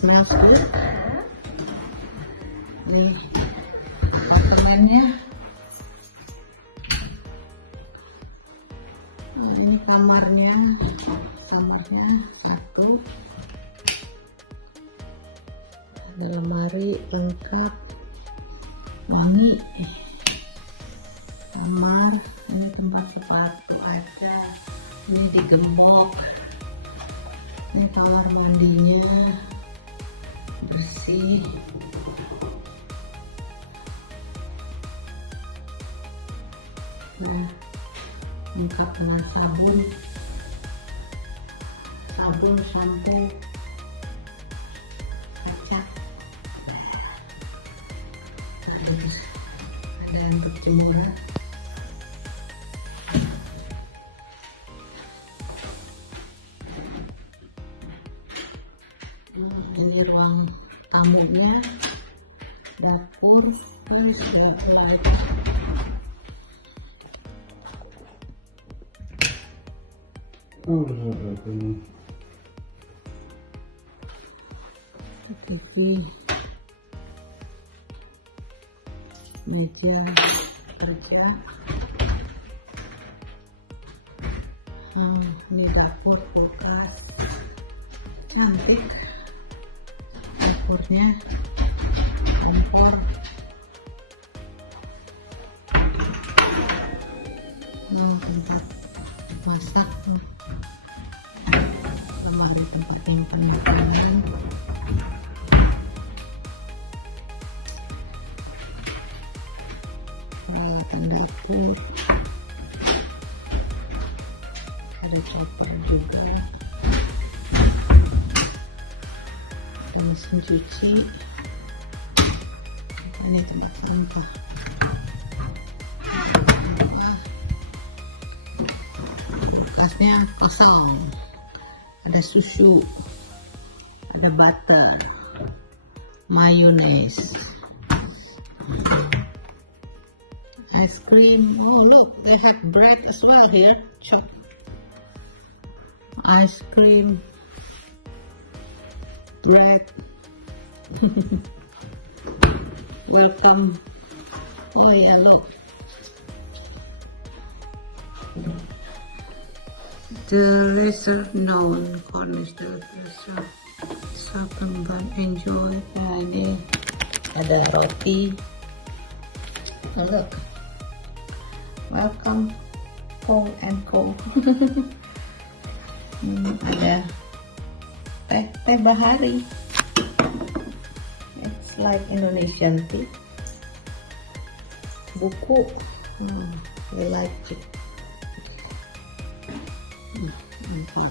Smells good. Ini apartemennya. Ini kamarnya satu. Ada lemari lengkap. Ini kamar. Ini tempat sepatu ada. Ini digembok. Ini kamar mandinya bersih. Nah, lengkap dengan sabun, sampo, kaca. Ada untuk jemur. Ini ruang tamunya, dapur, terus dapur. TV, meja kerja, di dapur kulkas, cantik dapurnya, kompor, tempat masak, ada tempat nyimpan makanan. Tanda itu ada dapur juga, dan mesin cuci. Ini tempat sampah. Kulkasnya kosong, ada susu, ada butter, mayonnaise, ice cream. Oh look, they have bread as well here. Ice cream, bread. Welcome. Oh yeah, look. The lesser known Cornish delicacy, second bun enjoy. Nah, ini ada roti. Oh, look. Welcome, Kong and Co. Ada teh bahari. It's like Indonesian tea. Buku. I like it. Mantap.